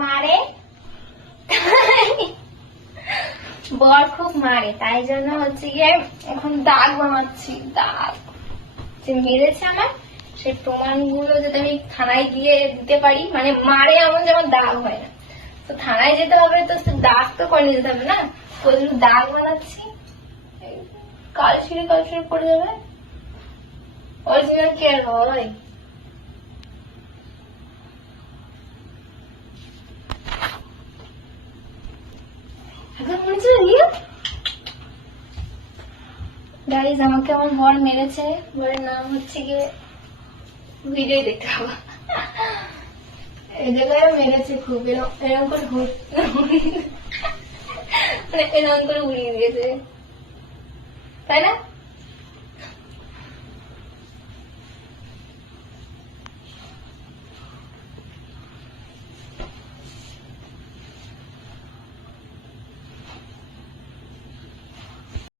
মারে, বর খুব মারে, তাই জন্য হচ্ছে গিয়ে এখন দাগ বানাচ্ছি। দাগ যে মেরেছে আমার, সেই প্রমাণগুলো যাতে আমি থানায় গিয়ে দিতে পারি। মানে মারে এমন যেমন দাগ হয় না, তো থানায় যেতে হবে, তো দাগ তো করে নিতে হবে না, তো ওই জন্য দাগ বানাচ্ছি। কালশিরে পড়ে যাবে, অরিজিনাল কি আর হয়। গাইজ আমাকে আমার বর মেরেছে, বরের নাম হচ্ছে গিয়ে, ভিডিও দেখতে হবে, এই জায়গায় মেরেছে খুব, এরকম করে মানে এরকম করে উড়িয়ে দিয়েছে, তাই না?